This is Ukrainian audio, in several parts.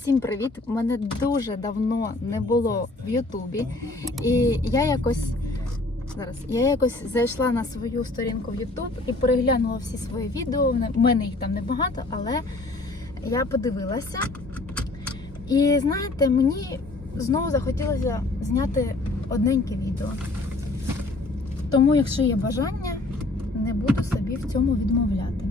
Всім привіт! Мене дуже давно не було в Ютубі, і я якось зараз я якось зайшла на свою сторінку в Ютуб і переглянула всі свої відео. В мене їх там небагато, але я подивилася. І знаєте, мені знову захотілося зняти одненьке відео. Тому, якщо є бажання, не буду собі в цьому відмовляти.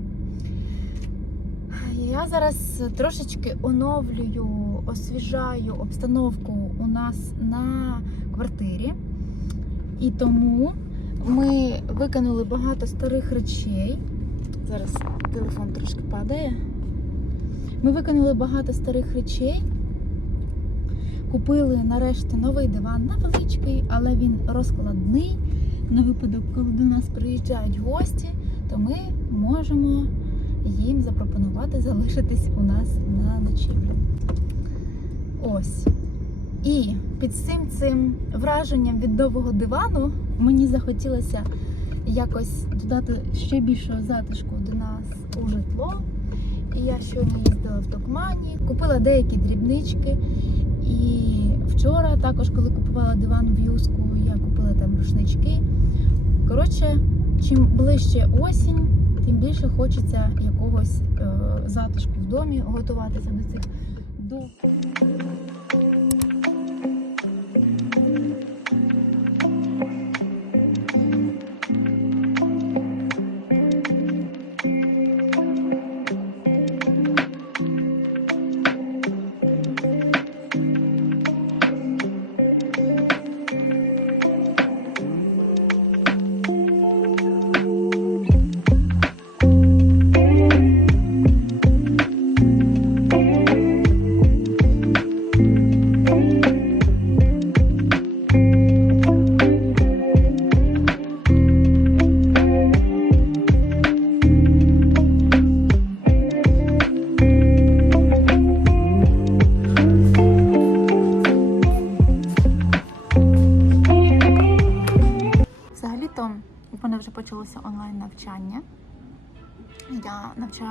Я зараз трошечки оновлюю, освіжаю обстановку у нас на квартирі. І тому ми викинули багато старих речей. Зараз телефон трошки падає. Ми викинули багато старих речей. Купили нарешті новий диван невеличкий, але він розкладний. На випадок, коли до нас приїжджають гості, то ми можемо їм запропонувати залишитись у нас на ночівлю. Ось. І під цим цим враженням від нового дивану мені захотілося якось додати ще більшого затишку до нас у житло. І я щойно їздила в Токмані, купила деякі дрібнички. І вчора, також, коли купувала диван в юску, я купила там рушнички. Коротше, чим ближче осінь, тим більше хочеться якогось е, затишку в домі, готуватися до цих до.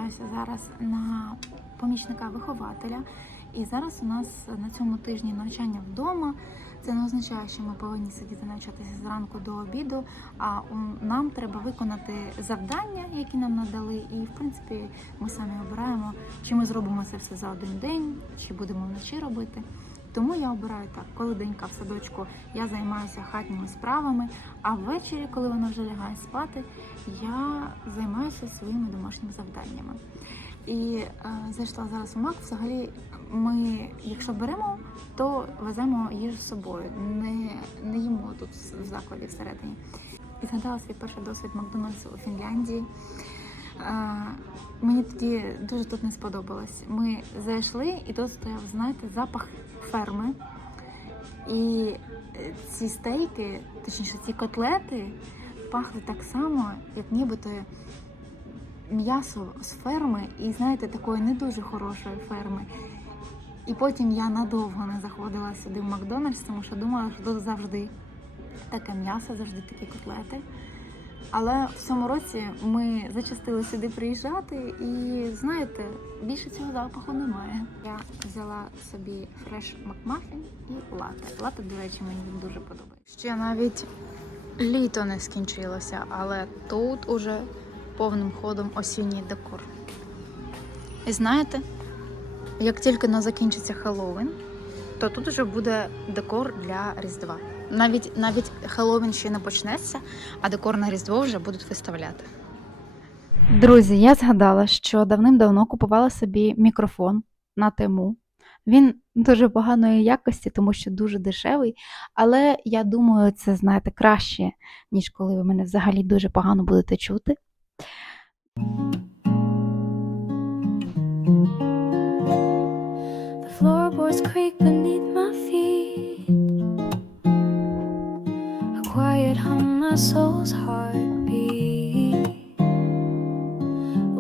Навчаюся зараз на помічника вихователя. І зараз у нас на цьому тижні навчання вдома. Це не означає, що ми повинні сидіти навчатися зранку до обіду. А нам треба виконати завдання, які нам надали. І в принципі ми самі обираємо, чи ми зробимо це все за один день, чи будемо вночі робити. Тому я обираю так, коли донька в садочку, я займаюся хатніми справами, а ввечері, коли вона вже лягає спати, я займаюся своїми домашніми завданнями. І е, зайшла зараз у МАК. Взагалі, ми, якщо беремо, то веземо їжу з собою, не, не їмо тут в закладі всередині. І згадала свій перший досвід Макдональдсу у Фінляндії. Мені тоді дуже тут не сподобалось. Ми зайшли, і тут стояв, знаєте, запах ферми. І е, ці стейки, точніше, ці котлети пахли так само, як нібито м'ясо з ферми, і знаєте, такої не дуже хорошої ферми. І потім я надовго не заходила сюди в Макдональдс, тому що думала, що тут завжди таке м'ясо, завжди такі котлети. Але в цьому році ми зачастили сюди приїжджати, і знаєте, більше цього запаху немає. Я взяла собі фреш Макмафін і лате. Лате, до речі, мені дуже подобається. Ще навіть літо не скінчилося, але тут уже повним ходом осінній декор. І знаєте, як тільки но закінчиться Хеллоуін, то тут вже буде декор для Різдва. Навіть навіть Хеллоуін ще не почнеться, а декор на Різдво вже будуть виставляти. Друзі, я згадала, що давним-давно купувала собі мікрофон на тему. Він дуже поганої якості, тому що дуже дешевий. Але я думаю, це знаєте краще, ніж коли ви мене взагалі дуже погано будете чути. The floorboards creak beneath my feet. A quiet my soul's heartbeat.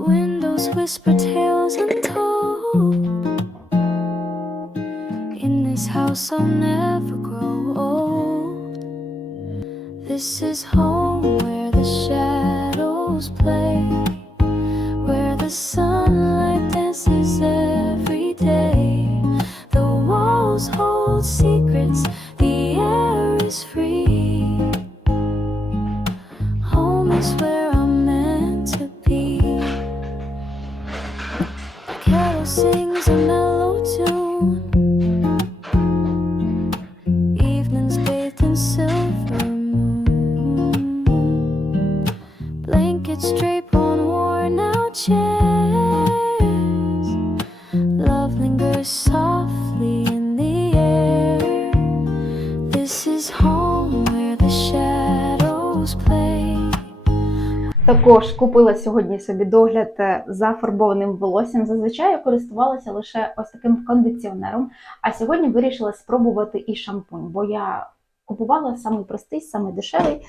Windows whisper tales untold. In this house, I'll never grow old. This is home where the shadows play, where the sunlight Також купила сьогодні собі догляд е, за фарбованим волоссям. Зазвичай я користувалася лише ось таким кондиціонером. А сьогодні вирішила спробувати і шампунь, бо я купувала самий простий, самий дешевий.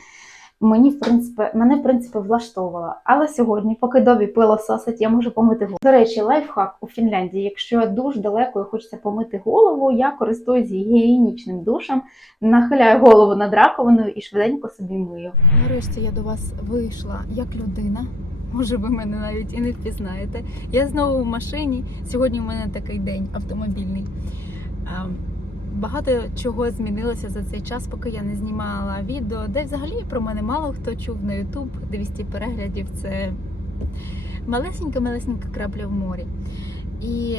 Мені, в принципі, мене, в принципі, влаштовувало. Але сьогодні, поки добі пилососить, я можу помити голову. До речі, лайфхак у Фінляндії. Якщо душ далеко і хочеться помити голову, я користуюсь гігієнічним душем, нахиляю голову над раковиною і швиденько собі мию. Нарешті я до вас вийшла як людина. Може, ви мене навіть і не впізнаєте. Я знову в машині. Сьогодні у мене такий день автомобільний. Багато чого змінилося за цей час, поки я не знімала відео, де взагалі про мене мало хто чув на YouTube. 200 переглядів це малесенька-малесенька крапля в морі. І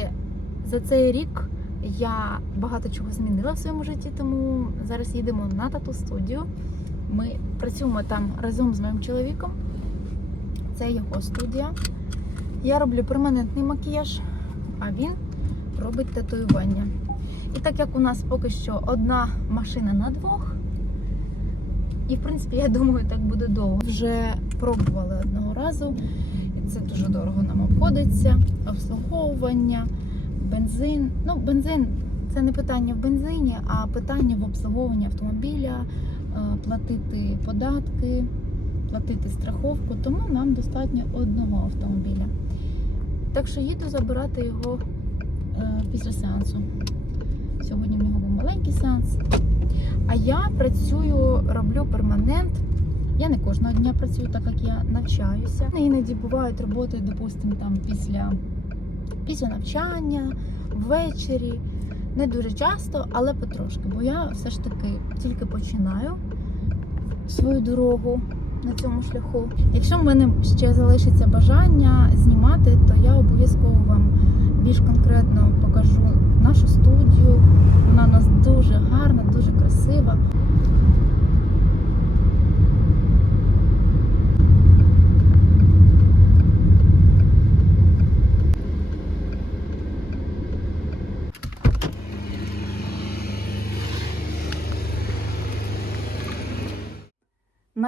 за цей рік я багато чого змінила в своєму житті, тому зараз їдемо на тату студію. Ми працюємо там разом з моїм чоловіком. Це його студія. Я роблю перманентний макіяж, а він робить татуювання. І так як у нас поки що одна машина на двох, і в принципі, я думаю, так буде довго. Вже пробували одного разу, і це дуже дорого нам обходиться. Обслуговування, бензин. Ну, бензин це не питання в бензині, а питання в обслуговуванні автомобіля, е, платити податки, платити страховку. Тому нам достатньо одного автомобіля. Так що їду забирати його е, після сеансу. Сьогодні в нього був маленький сеанс. А я працюю, роблю перманент. Я не кожного дня працюю, так як я навчаюся. Іноді бувають роботи, допустимо, там після, після навчання, ввечері. Не дуже часто, але потрошки. Бо я все ж таки тільки починаю свою дорогу на цьому шляху. Якщо в мене ще залишиться бажання знімати, то я обов'язково вам більш конкретно покажу нашу студію. Вона у нас дуже гарна, дуже красива.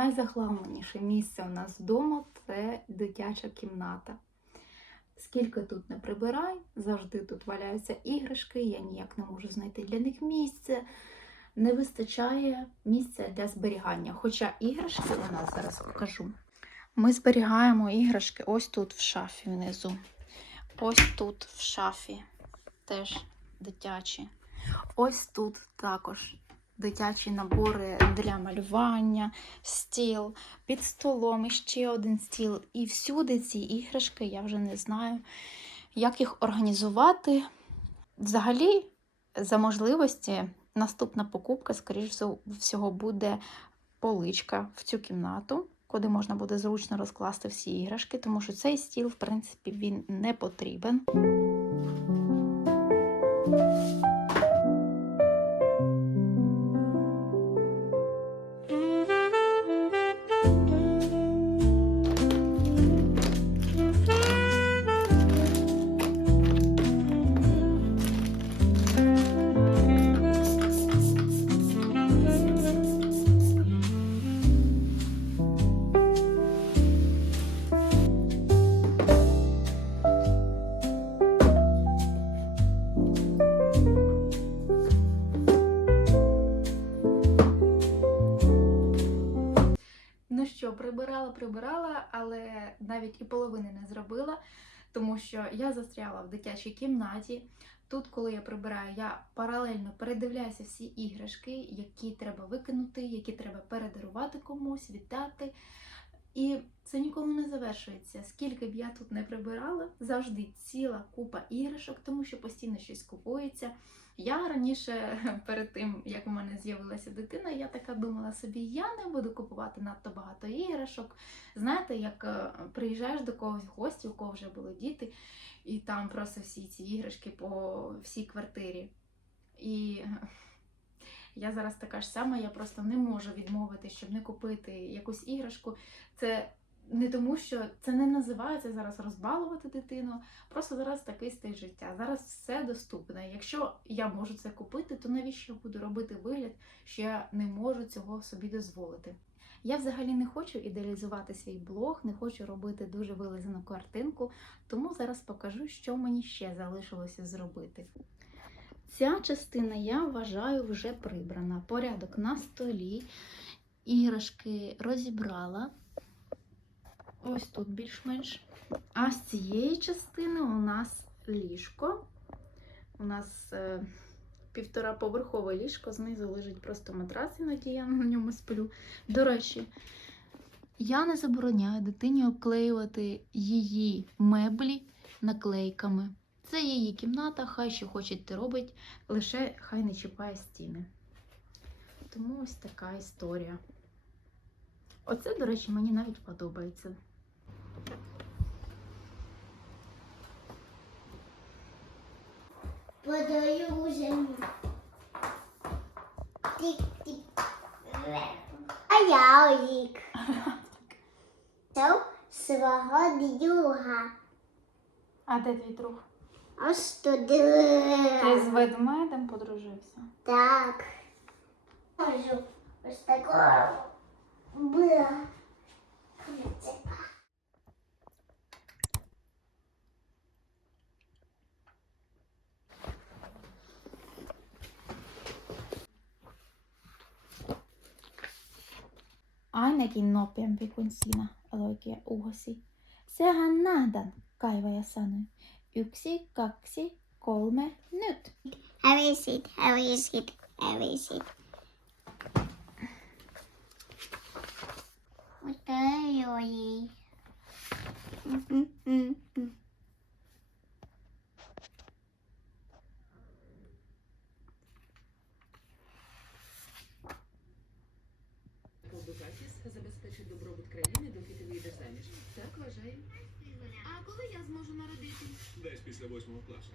Найзахламленіше місце у нас вдома це дитяча кімната. Скільки тут не прибирай, завжди тут валяються іграшки, я ніяк не можу знайти для них місце. Не вистачає місця для зберігання. Хоча іграшки у нас зараз покажу. Ми зберігаємо іграшки ось тут в шафі внизу. Ось тут в шафі теж дитячі. Ось тут також дитячі набори для малювання, стіл, під столом іще один стіл. І всюди ці іграшки я вже не знаю, як їх організувати. Взагалі, за можливості, наступна покупка, скоріш всього, буде поличка в цю кімнату. Куди можна буде зручно розкласти всі іграшки, тому що цей стіл, в принципі, він не потрібен. Навіть і половини не зробила, тому що я застряла в дитячій кімнаті. Тут, коли я прибираю, я паралельно передивляюся всі іграшки, які треба викинути, які треба передарувати комусь, віддати. І це ніколи не завершується. Скільки б я тут не прибирала, завжди ціла купа іграшок, тому що постійно щось купується. Я раніше, перед тим як у мене з'явилася дитина, я така думала собі, я не буду купувати надто багато іграшок. Знаєте, як е, приїжджаєш до когось в гості, у кого вже були діти, і там просто всі ці іграшки по всій квартирі. І я зараз така ж сама, я просто не можу відмовити, щоб не купити якусь іграшку. Це не тому, що це не називається зараз розбалувати дитину. Просто зараз такий стиль життя. Зараз все доступне. Якщо я можу це купити, то навіщо я буду робити вигляд, що я не можу цього собі дозволити? Я взагалі не хочу ідеалізувати свій блог, не хочу робити дуже вилизану картинку, тому зараз покажу, що мені ще залишилося зробити. Ця частина я вважаю вже прибрана. Порядок на столі, іграшки розібрала. Ось тут більш-менш. А з цієї частини у нас ліжко. У нас е, півтораповерхове ліжко, знизу лежить просто матрас, іноді я на ньому сплю. До речі, я не забороняю дитині обклеювати її меблі наклейками. Це її кімната, хай що хоче, те робить, лише хай не чіпає стіни. Тому ось така історія. Оце, до речі, мені навіть подобається. Подаю землю. Тик-тик. А я Олік. Це свого друга. А де твій друг? Ти з ведмедем подружився. Так. Можу ось такого. Бля. Ainakin nopeampi kuin sinä, aloikia uhosi. Sehän nähdään, kaivaja sanoi. Yksi, kaksi, kolme, nyt. Hävisit, hävisit, hävisit. Mutta ei ole. Mm-mm-mm. Десь після восьмого класу.